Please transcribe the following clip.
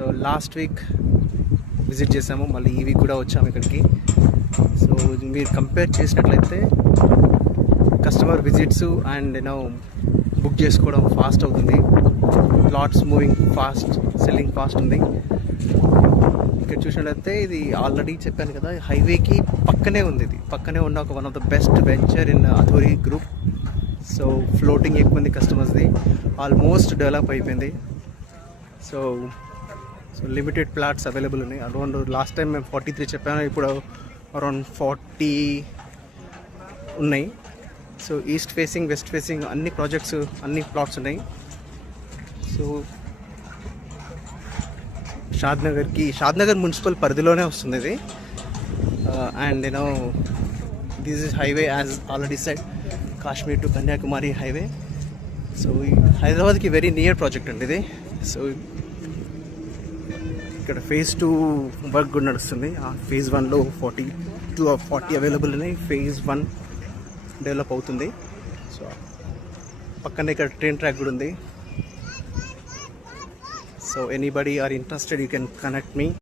So last week visit చేసాము, మళ్ళీ ఈ వీక్ కూడా వచ్చాము ఇక్కడికి. సో మీరు కంపేర్ చేసినట్లయితే కస్టమర్ విజిట్స్ అండ్ బుక్ చేసుకోవడం ఫాస్ట్ అవుతుంది, plots moving fast, selling fast ఉంది. ఇక్కడ చూసినట్లయితే ఇది ఆల్రెడీ చెప్పాను కదా, హైవేకి పక్కనే ఉంది. ఇది పక్కనే ఉన్న ఒక one of the best venture in Adhuri group. So floating ఎక్కువ ఉంది కస్టమర్స్ది, ఆల్మోస్ట్ డెవలప్ అయిపోయింది. సో లిమిటెడ్ ప్లాట్స్ అవైలబుల్ ఉన్నాయి. అరౌండ్ లాస్ట్ టైం మేము 43 చెప్పాను, ఇప్పుడు అరౌండ్ 40 ఉన్నాయి. So east facing, west facing అన్ని ప్రాజెక్ట్స్, అన్ని ప్లాట్స్ ఉన్నాయి. సో షాద్నగర్ మున్సిపల్ పరిధిలోనే వస్తుంది ఇది. And this is highway as already said, Kashmir to Kanyakumari highway. So హైదరాబాద్కి వెరీ నియర్ ప్రాజెక్ట్ అండి ఇది. సో ఇక్కడ phase 2 వర్క్ కూడా నడుస్తుంది. phase 1లో 40 అవైలబుల్ ఉన్నాయి. phase 1 డెవలప్ అవుతుంది. సో పక్కనే ఇక్కడ ట్రైన్ ట్రాక్ కూడా ఉంది. So anybody are interested, you can connect me.